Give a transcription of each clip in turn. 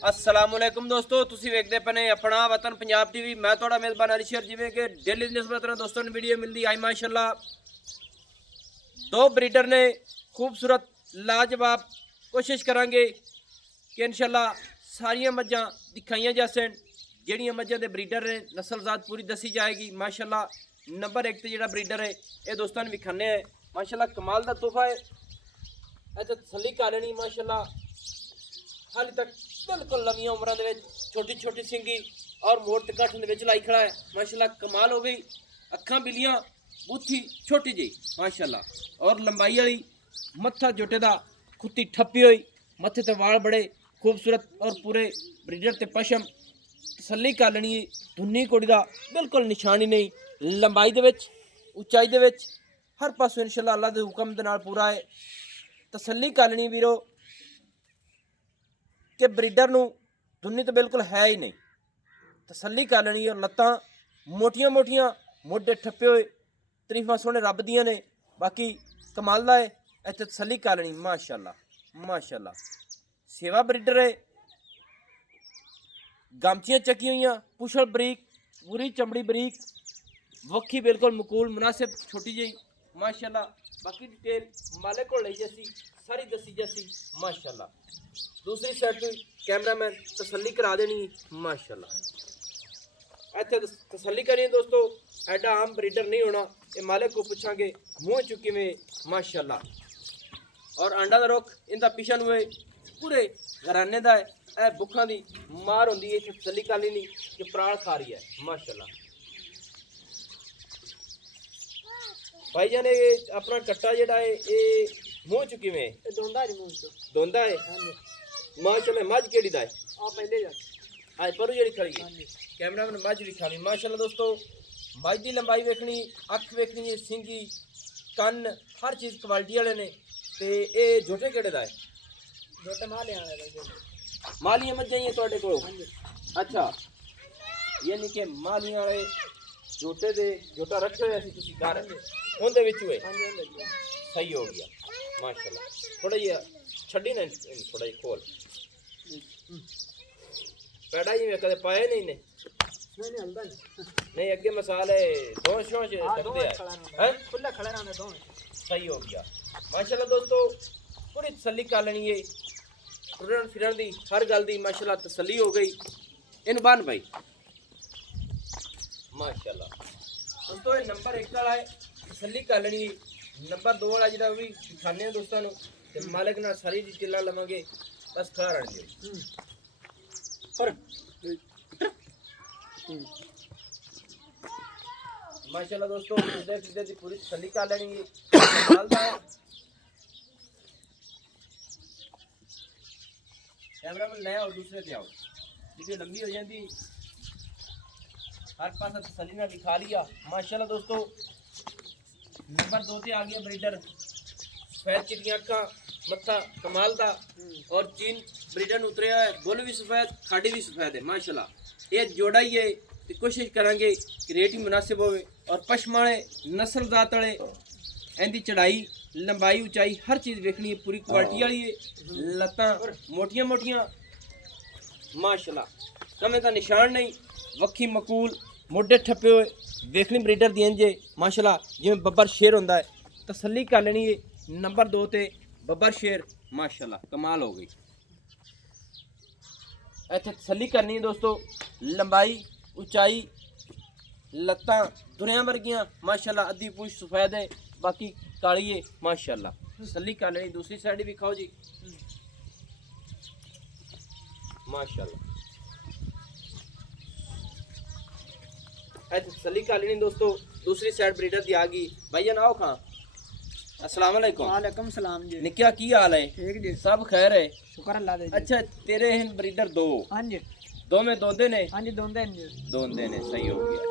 अस्सलाम वालेकुम दोस्तों, तुसी वेखदे पने अपना वतन पंजाब टीवी। मैं थोड़ा मेज़बान अली शेर। जिवें कि डेली दी निस्बत नाल दोस्तों ने वीडियो मिलती आई माशाल्लाह। दो ब्रीडर ने खूबसूरत लाजवाब। कोशिश करांगे कि इंशाल्लाह सारियां मज्जां दिखाइयां जासन। ਜਿਹੜੀਆਂ मज्जां दे ब्रीडर ने नस्ल जात पूरी दसी जाएगी माशाल्लाह। नंबर 1 ते जेड़ा ब्रीडर है ये दोस्तों ने विखाने है माशाल्लाह। कमाल दा तोहफा है। ਇਹ ਤਾਂ ਤਸੱਲੀ ਕਰ ਲੈਣੀ माशाल्लाह। हाले तक बिल्कुल लम्बियां उम्र छोटी छोटी सिंगी और मोड़ तकठ लाई खड़ा है माशाल्लाह। कमाल हो गई। अखा बिलियां बूथी छोटी जी माशाल्लाह और लंबाई वाली। मत्था जोटे दा खुत्ती ठप्पी हुई, मत्थे ते वाल बड़े खूबसूरत और पूरे ब्रीडर ते पशम। तसल्ली कर लेनी धुन्नी कुड़ी दा बिल्कुल निशानी नहीं। लंबाई दे विच उचाई दे विच हर पासों इंशाल्लाह अल्लाह दे हुक्म दे नाल पूरा है। तसल्ली कर लेनी वीरो कि ब्रीडर नूं धुन्नी तो बिल्कुल है ही नहीं। तसल्ली कर लेनी और लत्तां मोटियां मोटियां, मोढे ठप्पे हुए, तरीफां सोहने रब दियां ने। बाकी कमाल दा है। इत्थे तसल्ली कर लेनी माशाल्लाह माशाल्लाह। सेवा ब्रीडर है। गामचियां चकी हुई, पुछल बरीक, पूरी चमड़ी बरीक, वक्खी बिल्कुल मकूल मुनासिब छोटी जी माशाल्लाह। बाकी डिटेल मालिक को ले जैसी सारी दसी जैसी माशाल्लाह। दूसरी साइड पर कैमरामैन तसल्ली करा देनी माशाल्लाह। इत्थे तसल्ली करिए दोस्तों, एडा आम ब्रीडर नहीं होना। ये मालिक को पूछांगे मुँह चुकी में माशाल्लाह। और अंडा का रुख इनका पिछन हुए पूरे घराने का है। ए बुखा की मार होंगी है। तसल्ली कर लेनी कि पराल खा रही है माशाल्लाह। भाई जान ये अपना कट्टा जेड़ा है ये मुँह चुकी में दोंदा जी मुंह चो दोंदा है हां जी। माशाल्लाह। मझ केड़ी दा है आ पहले जा आज पर जेड़ी खड़ी है हां जी। कैमरा में मझ दिखा ली माशाल्लाह। दोस्तों मझ की लंबाई वेखनी, अख वेखनी है, सिंगी कन हर चीज़ क्वालिटी वाले ने। ते ये जोटे केड़े दा है? जोटे माले आने लगे मालियां मझां ही तुहाडे कोल? हां जी। अच्छा, यानी कि मालियां वाले जोटे दे जोटा रखे हुए सी तुसी घर उनदे विच होए। हां जी हां जी। सही हो गया माशाल्लाह। थोड़ा जिहा छड्डी ना थोड़ा जिहा खोल पैड़ा जी में कदे पाए नहीं ने नहीं नहीं हलदा नहीं। नहीं अगे मसाले दो शोश हां दो करते खड़ा हैं ना खुला खड़ा ना दो। सही हो गया माशाल्लाह। दोस्तों पूरी तसल्ली कर लेनी है। टुरन फिरन दी हर गल दी माशाल्लाह तसल्ली हो गई। इन बन भाई माशाल्लाह। दोस्तों ये नंबर 1 वाला है, तसल्ली कर लेनी। नंबर 2 वाला जिहड़ा भी दिखाने हैं दोस्तों नूं ते मालिक नाल सारी डिटेलां लवांगे। बस खा रन दिओ पर माशाल्लाह। दोस्तों फिरदे दी पूरी तसल्ली कर लेनी। कमाल दा है। कैमरा में नया और दूसरे पे आओ, वीडियो लंबी हो जाती। हर पास तसल्ली ना दिखा लिया माशाल्लाह। दोस्तों नंबर 2 ते आ गया ब्रीडर। सफेद चिट्टियां अखा, मत्था कमाल दा और चीन ब्रीडर उतरे है। बुल भी सफेद, खाड़ी भी सफेद है माशाल्लाह। ये जोड़ा ही है तो कोशिश करांगे कि रेट ही मुनासिब होवे और पशमाने नस्ल जात वाले। इनकी चढ़ाई, लंबाई, उचाई हर चीज़ देखनी है, पूरी क्वालिटी वाली है। लत्तां मोटियां मोटियां माशाल्लाह, कमे का निशान नहीं। वक्खी मकूल, मोढे ठप्पे हुए, देखनी ब्रीडर दी इंजे माशाल्लाह जिवें बब्बर शेर होंदा है। तसल्ली कर लेनी है। नंबर 2 ते बब्बर शेर माशाल्लाह कमाल हो गई। इत्थे तसल्ली करनी है दोस्तों। लंबाई, उचाई, लत्तां दुनिया वर्गियां माशाल्लाह। अद्धी पूछ सफेद है, बाकी काली है माशाल्लाह। तसल्ली कर लेनी। दूसरी साइड भी खाओ जी माशाल्लाह। तसल्ली कर लेनी दोस्तों। दूसरी साइड ब्रीडर दी आ गई। भैया आओ खां। अस्सलाम वालेकुम। वालेकुम सलाम जी। निक्या की हाल है? ठीक जी, सब खैर है? शुक्र अल्लाह दे जी। अच्छा तेरे हैं ब्रीडर 2? हां जी दो में दोंदे ने? हां जी दोंदे जी। दोंदे ने, सही हो गया।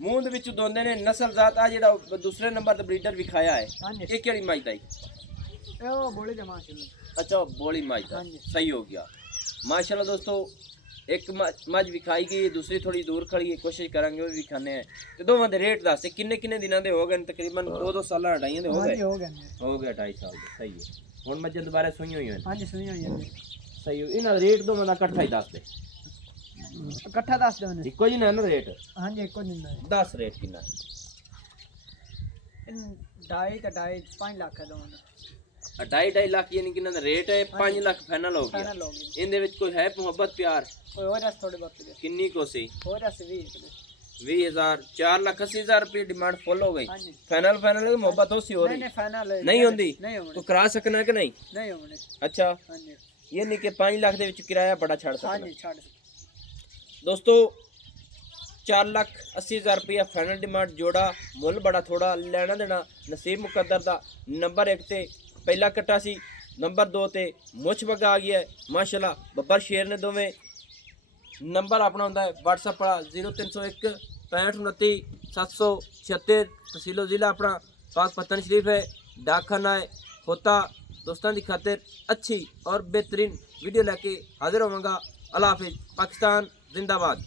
मूंह दे विच दोंदे ने। नस्ल जात आ जेड़ा दूसरे नंबर ते ब्रीडर विखाया है हां जी ये केड़ी माई दा? ए ओ बोले जा माशाल्लाह। अच्छा बोली माई दा, हाँ जी। सही हो गया माशाल्लाह। दोस्तों एक मझ विखाई गई, दूसरी थोड़ी दूर खड़ी है। कोशिश करांगे वो भी खाने हैं। तो दोवां दे रेट दस किन्ने किन्ने दिनां दे हो गए? तकरीबन 2 साल ढाइयां दे हो हां गए। जी हो गए हो गया 2.5 साल दे, सही है। हुण मझां दोबारा सूई हुई हैं? हां जी सुनियो जी। ਸਹੀ ਹੋ ਇਹਨਾਂ ਦਾ ਰੇਟ ਦੋ ਬੰਦਾ ਇਕੱਠਾ ਹੀ ਦੱਸ ਦੇ ਇਕੱਠਾ ਦੱਸ ਦਿਓ ਨੇ ਇੱਕੋ ਜੀ ਨਾ ਰੇਟ ਹਾਂਜੀ ਇੱਕੋ ਦਿੰਦਾ ਹੈ 10 ਰੇਟ ਕਿੰਨਾ ਢਾਈ ਤੇ ਢਾਈ 5 ਲੱਖ ਦਾ ਦੋਨਾਂ 2.5 ਲੱਖ ਯਾਨੀ ਕਿ ਇਹਨਾਂ ਦਾ ਰੇਟ ਹੈ 5 ਲੱਖ ਫਾਈਨਲ ਹੋ ਗਿਆ ਫਾਈਨਲ ਹੋ ਗਿਆ ਇਹਦੇ ਵਿੱਚ ਕੋਈ ਹੈ ਮੁਹੱਬਤ ਪਿਆਰ ਕੋਈ ਹੋਰ ਰਸ ਥੋੜੇ ਵਕਤ ਦੇ ਕਿੰਨੀ ਕੋ ਸੀ ਹੋਰ ਰਸ 20 20000 4,80,000 रुपये डिमांड फुल हो गई ਹਾਂਜੀ फाइनल फाइनल की मोहब्बत हो सी हो ਨਹੀਂ रही ਨਹੀਂ ਫਾਈਨਲ नहीं होंदी ਨਹੀਂ ਹੋਣੀ तो करा सकना है कि नहीं ਨਹੀਂ ਹੋਣੀ अच्छा ਹਾਂਜੀ ये नहीं कि 5 लाख ਦੇ ਵਿੱਚ ਕਿਰਾਇਆ ਬੜਾ ਛੱਡ ਸਕਣਾ ਹਾਂਜੀ ਛੱਡ ਦੋਸਤੋ 4,80,000 रुपया फाइनल डिमांड जोड़ा मुल बड़ा थोड़ा लेना देना नसीब मुकद्दर दा नंबर 1 ਤੇ ਪਹਿਲਾ ਕੱਟਾ ਸੀ ਨੰਬਰ 2 ਤੇ ਮੁੱਛ ਵਗਾ ਆ ਗਿਆ ਮਾਸ਼ਾਅੱਲਾ ਬੱਬਰ ਸ਼ੇਰ ਨੇ ਦੋਵੇਂ नंबर अपना होता है WhatsApp वाला 0301 65 29 776 तहसीलो ज़िला अपना पाक पतन शरीफ है डाकखाना है होता दोस्तों की खातिर अच्छी और बेहतरीन वीडियो लेके हाजिर होवांगा। अल्लाह हाफिज़। पाकिस्तान जिंदाबाद।